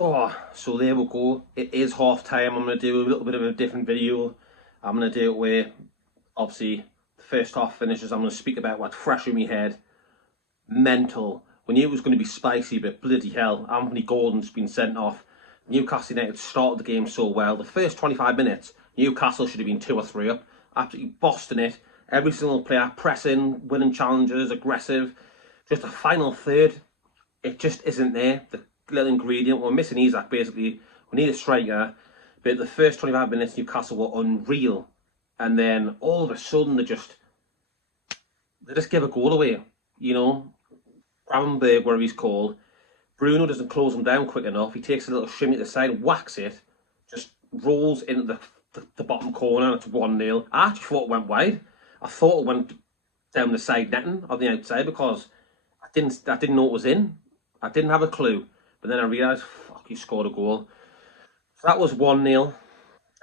Oh, so there we go. It is half time. I'm going to do a little bit of a different video. I'm going to do it where, obviously, the first half finishes. I'm going to speak about what's fresh in my head. Mental. We knew it was going to be spicy, but bloody hell, Anthony Gordon's been sent off. Newcastle United started the game so well. The first 25 minutes, Newcastle should have been 2 or 3 up. Absolutely bossing it. Every single player pressing, winning challenges, aggressive. Just a final third, it just isn't there. The little ingredient, we're missing Isak basically. We need a striker. But the first 25 minutes, Newcastle were unreal. And then all of a sudden, they just give a goal away. You know, Gravenberg, whatever he's called. Bruno doesn't close him down quick enough. He takes a little shimmy to the side, whacks it, just rolls into the bottom corner, and it's 1-0. I actually thought it went wide. I thought it went down the side netting on the outside because I didn't know it was in. I didn't have a clue. But then I realised, fuck, he scored a goal. So that was 1-0.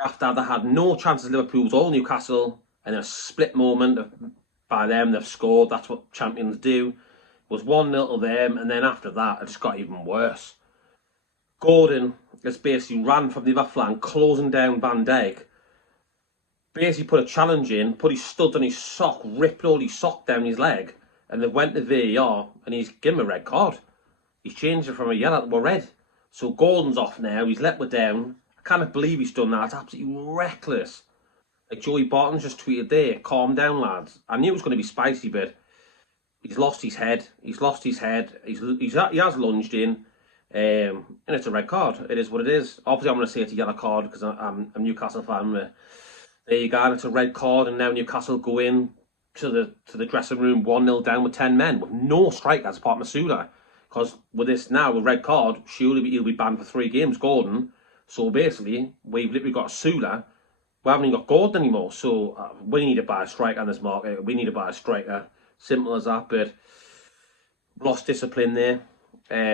After they had no chances, Liverpool was all Newcastle, and a split moment by them, they've scored. That's what champions do. It was 1-0 to them, and then after that, it just got even worse. Gordon just basically ran from the other flank, closing down Van Dijk. Basically put a challenge in, put his stud on his sock, ripped all his sock down his leg, and they went to VAR, and he's given him a red card. He's changed it from a yellow to a red. So Gordon's off now, he's let me down. I cannot believe he's done that. It's absolutely reckless. Like Joey Barton's just tweeted there, calm down, lads. I knew it was going to be spicy, but he's lost his head. He's lost his head. He has lunged in, and it's a red card. It is what it is. Obviously, I'm going to say it's a yellow card because I'm a Newcastle fan. But there you go. And it's a red card, and now Newcastle go in to the dressing room 1-0 down with 10 men with no strikers apart from Masula. Because with this now, a red card, surely he'll be banned for 3 games, Gordon. So basically, we've literally got Sula. We haven't even got Gordon anymore. So we need to buy a striker on this market. We need to buy a striker. Simple as that. But lost discipline there.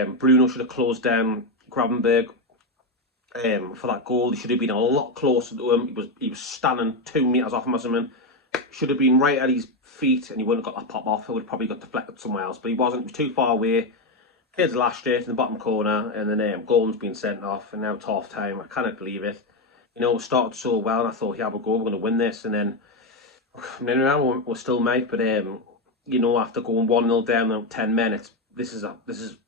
Bruno should have closed down Gravenberg for that goal. He should have been a lot closer to him. He was standing 2 metres off him or something. Should have been right at his feet, and he wouldn't have got that pop off. It would have probably got deflected somewhere else. But he wasn't. He was too far away. Kids lashed it in the bottom corner, and then Gordon's been sent off, and now it's half time. I cannot believe it. You know, it started so well, and I thought, yeah, we'll go, we're going to win this, and then we're still mate. But you know, after going 1-0 down, 10 men,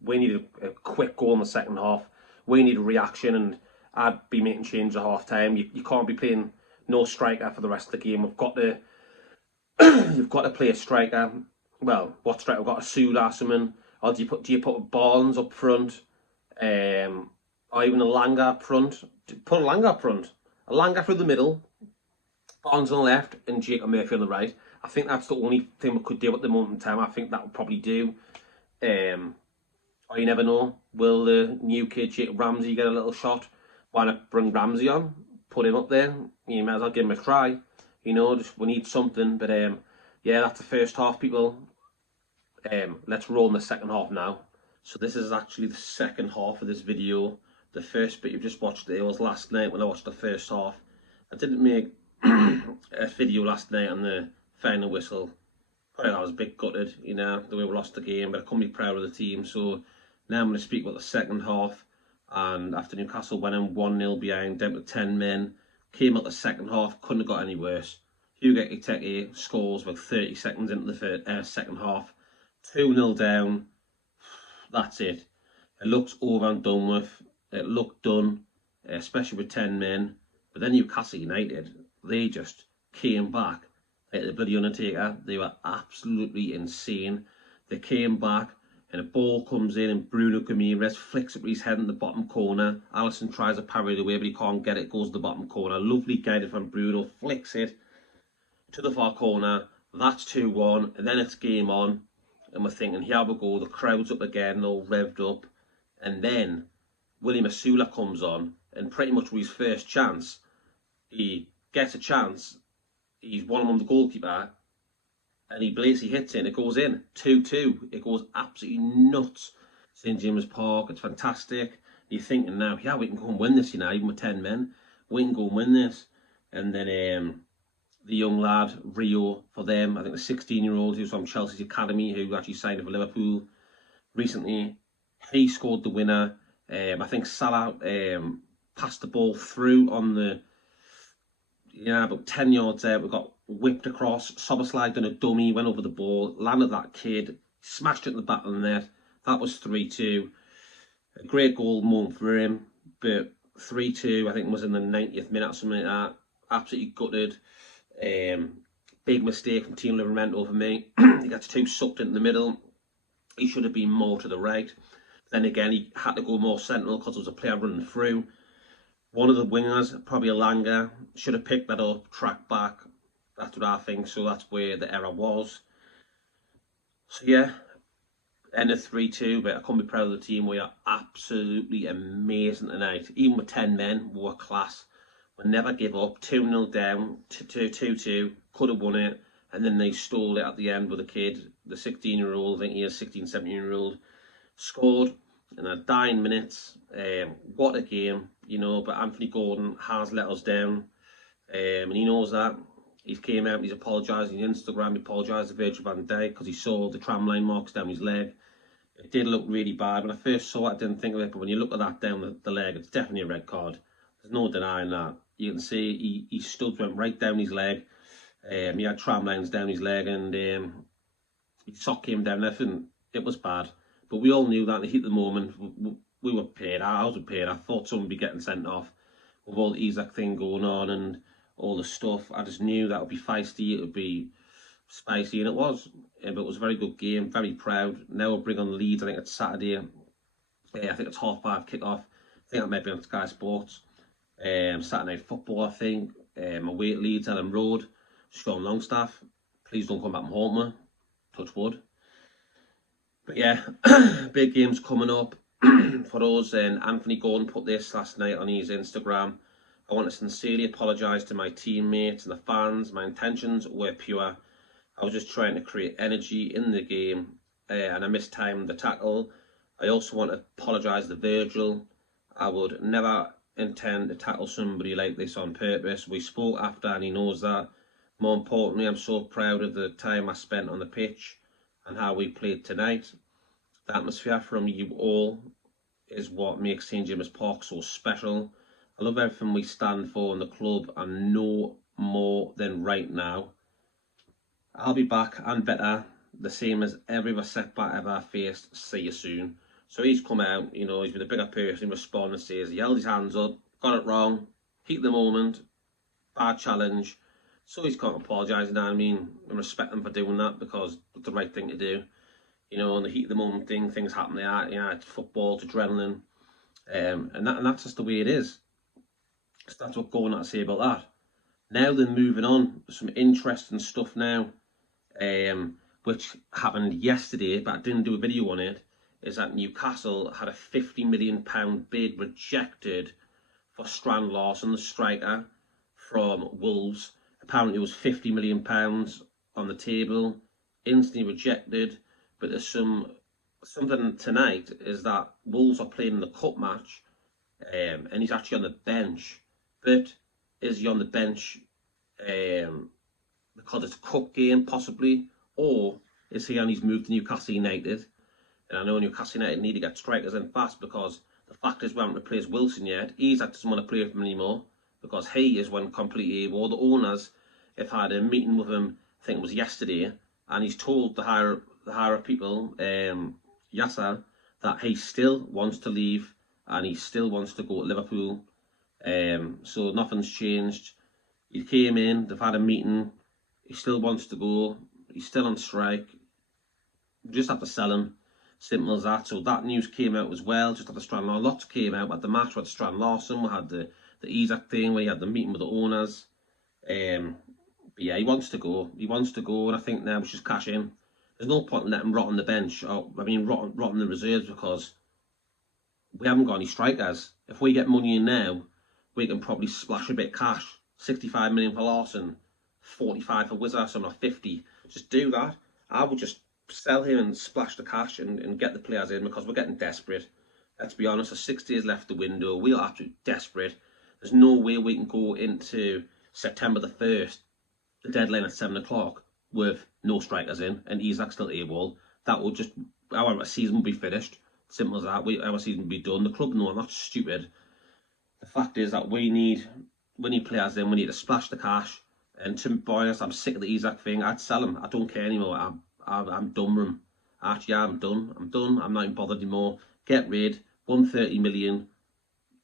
we need a quick goal in the second half. We need a reaction, and I'd be making change at half time. You can't be playing no striker for the rest of the game. We've got to you've got to play a striker. Well, what striker? We've got a Sula or something. Or do you put Barnes up front, or even a Langer up front? Put a Langer up front, a Langer through the middle, Barnes on the left, and Jacob Murphy on the right. I think that's the only thing we could do at the moment in time. I think that would probably do. Or you never know. Will the new kid Jacob Ramsey get a little shot? Why not bring Ramsey on? Put him up there. You might as well give him a try. You know, we need something. But yeah, that's the first half, people. Let's roll in the second half now. So this is actually the second half of this video. The first bit you've just watched there was last night when I watched the first half. I didn't make a video last night on the final whistle. Probably I was a bit gutted, you know, the way we lost the game, but I couldn't be proud of the team. So now I'm going to speak about the second half. And after Newcastle went in 1-0 behind, down to 10 men, came out the second half, couldn't have got any worse. Hugo Ekitike scores about 30 seconds into the second half. 2-0 down, that's it. It looks over and done with. It looked done, especially with 10 men. But then Newcastle United, they just came back like the bloody Undertaker. They were absolutely insane. They came back, and a ball comes in, and Bruno Ramirez flicks it with his head in the bottom corner. Alisson tries to parry it away, but he can't get it. Goes to the bottom corner. Lovely guided from Bruno, flicks it to the far corner. That's 2-1, and then it's game on. And we're thinking, here we go, the crowd's up again, all revved up. And then William Masula comes on, and pretty much with his first chance, he gets a chance. He's one-on-one the goalkeeper, and he basically hits it, and it goes in. 2-2. It goes absolutely nuts. St James Park, it's fantastic. You're thinking now, yeah, we can go and win this, you know, even with 10 men. We can go and win this. And then the young lad, Rio, for them, I think the 16-year-old who's from Chelsea's academy, who actually signed for Liverpool recently, he scored the winner. I think Salah passed the ball through on the, about 10 yards there. We got whipped across. Soboslai done a dummy, went over the ball, landed that kid, smashed it in the back of the net. That was 3-2. A great goal moment for him, but 3-2, I think, was in the 90th minute or something like that. Absolutely gutted. Big mistake from Team Liverpool for me. He gets too sucked in the middle. He should have been more to the right. Then again, he had to go more central because there was a player running through. One of the wingers, probably a Langer, should have picked that up, tracked back. That's what I think. So that's where the error was. So yeah, ended 3-2, but I couldn't be proud of the team. We are absolutely amazing tonight. Even with 10 men, we were class. We never give up. 2-0 down, 2-2, could have won it. And then they stole it at the end with a kid, the 16-year-old, I think he is 16, 17-year-old, scored in a dying minutes. What a game, but Anthony Gordon has let us down. And he knows that. He came out, he's apologised on Instagram, he apologised to Virgil van Dijk because he saw the tramline marks down his leg. It did look really bad. When I first saw it, I didn't think of it, but when you look at that down the leg, it's definitely a red card. There's no denying that. You can see he studs went right down his leg. He had tram lines down his leg, and his sock came down. Everything. It was bad, but we all knew that in the heat of the moment. We were paid. I was paid. I thought someone would be getting sent off with all the Isak thing going on and all the stuff. I just knew that would be feisty. It would be spicy, and it was. But it was a very good game. Very proud. Now we'll bring on Leeds. I think it's Saturday. I think it's 5:30 kick-off. I think that might be on Sky Sports. Saturday Night Football, I think. Away at Leeds, Ellen Road. Sean Longstaff, please don't come back and haunt me. Touch wood. But yeah, big games coming up for us. And Anthony Gordon put this last night on his Instagram. I want to sincerely apologise to my teammates and the fans. My intentions were pure. I was just trying to create energy in the game, and I mistimed the tackle. I also want to apologise to Virgil. I would never intend to tackle somebody like this on purpose. We spoke after, and he knows that. More importantly, I'm so proud of the time I spent on the pitch and how we played tonight. The atmosphere from you all is what makes St James's Park so special. I love everything we stand for in the club, and no more than right now. I'll be back and better, the same as every other setback I've ever faced. See you soon. So he's come out, he's been a bigger person, responding, says he held his hands up, got it wrong, heat of the moment, bad challenge. So he's can't apologise, I mean? I respect him for doing that because it's the right thing to do. In the heat of the moment things happen there. It's football, it's adrenaline. And that's just the way it is. So that's what Gordon had to say about that. Now then, moving on, some interesting stuff now, which happened yesterday, but I didn't do a video on it, is that Newcastle had a £50 million bid rejected for Strand Larsen, the striker from Wolves. Apparently, it was £50 million on the table, instantly rejected. But there's something tonight is that Wolves are playing in the cup match, and he's actually on the bench. But is he on the bench because it's a cup game, possibly, or is he on his move to Newcastle United? And I know Newcastle United need to get strikers in fast because the fact is we haven't replaced Wilson yet. Isak doesn't want to play with him anymore because he is one completely able. The owners have had a meeting with him, I think it was yesterday, and he's told the higher people, Yasser, that he still wants to leave and he still wants to go to Liverpool. So nothing's changed. He came in, they've had a meeting, he still wants to go, he's still on strike. We just have to sell him. Simple as that. So that news came out as well, just after Strand Larsen. Lots came out at the match with Strand Larsen. We had the Isak thing where he had the meeting with the owners. But yeah, he wants to go. He wants to go, and I think now we should cash in. There's no point in letting him rot on the bench, or rot in the reserves, because we haven't got any strikers. If we get money in now, we can probably splash a bit of cash. 65 million for Larsen, 45 for Wizard, something like 50. Just do that. I would just sell him and splash the cash and get the players in, because we're getting desperate. Let's be honest, there's 6 days left the window. We are absolutely desperate. There's no way we can go into September the 1st, the deadline at 7 o'clock, with no strikers in and Isak still able. That will just, our season will be finished. Simple as that. Our season will be done. The club know I'm not stupid. The fact is that we need players in. We need to splash the cash. And to be honest, I'm sick of the Isak thing. I'd sell him. I don't care anymore. I'm done with him. Actually, I'm done. I'm done. I'm not even bothered anymore. Get rid. 130 million.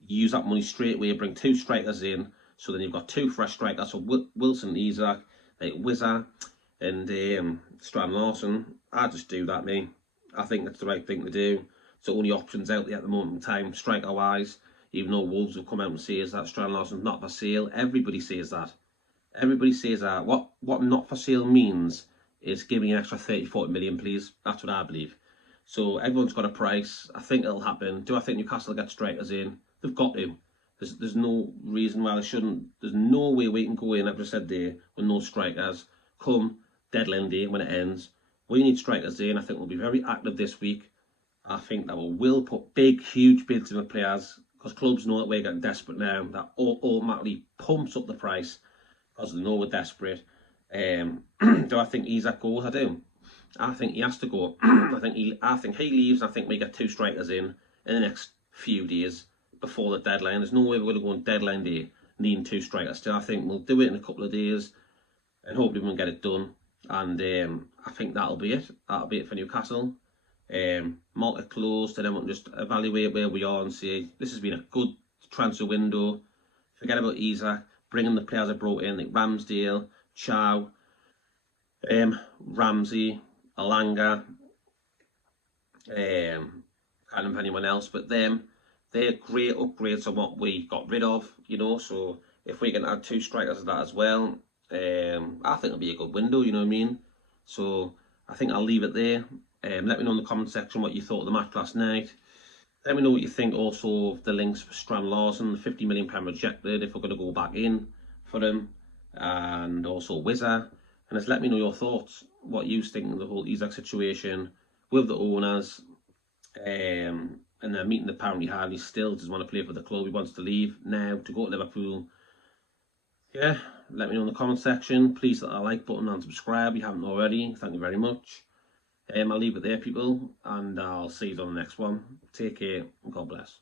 Use that money straight away. Bring 2 strikers in. So then you've got 2 fresh strikers. So Wilson, Isak, Wizard, and Strand Larsen. I'd just do that, mate. I think that's the right thing to do. It's the only options out there at the moment in time, striker-wise. Even though Wolves have come out and says that Strand Larsen's not for sale. Everybody says that. Everybody says that. What not for sale means is give me an extra 30, 40 million, please. That's what I believe. So everyone's got a price. I think it'll happen. Do I think Newcastle get strikers in? They've got to. There's no reason why they shouldn't. There's no way we can go in, I've just said there, with no strikers. Come deadline day when it ends. We need strikers in. I think we'll be very active this week. I think that we will put big, huge bids in the players because clubs know that we're getting desperate now. That automatically pumps up the price because they know we're desperate. Do I think Isak goes? I do. I think he has to go. I think he leaves. I think we get 2 strikers in the next few days before the deadline. There's no way we're going to go on deadline day needing 2 strikers still. I think we'll do it in a couple of days and hopefully we'll get it done. And I think that'll be it. That'll be it for Newcastle. Market closed, and then we'll just evaluate where we are and see this has been a good transfer window. Forget about Isak. Bring in the players I brought in, like Ramsdale, Chow, Ramsey, Alanga, can't remember anyone else, but they're great upgrades on what we got rid of, you know. So if we can add 2 strikers to that as well, I think it'll be a good window, you know what I mean. So I think I'll leave it there. Let me know in the comment section what you thought of the match last night. Let me know what you think also of the links for Strand Larsen, £50 million rejected, if we're going to go back in for him, and also Wizard. And just let me know your thoughts, what you think of the whole Isak situation with the owners. And the meeting apparently had, he still doesn't want to play for the club. He wants to leave now to go to Liverpool. Yeah, let me know in the comment section. Please hit that like button and subscribe if you haven't already. Thank you very much. I'll leave it there, people, and I'll see you on the next one. Take care and God bless.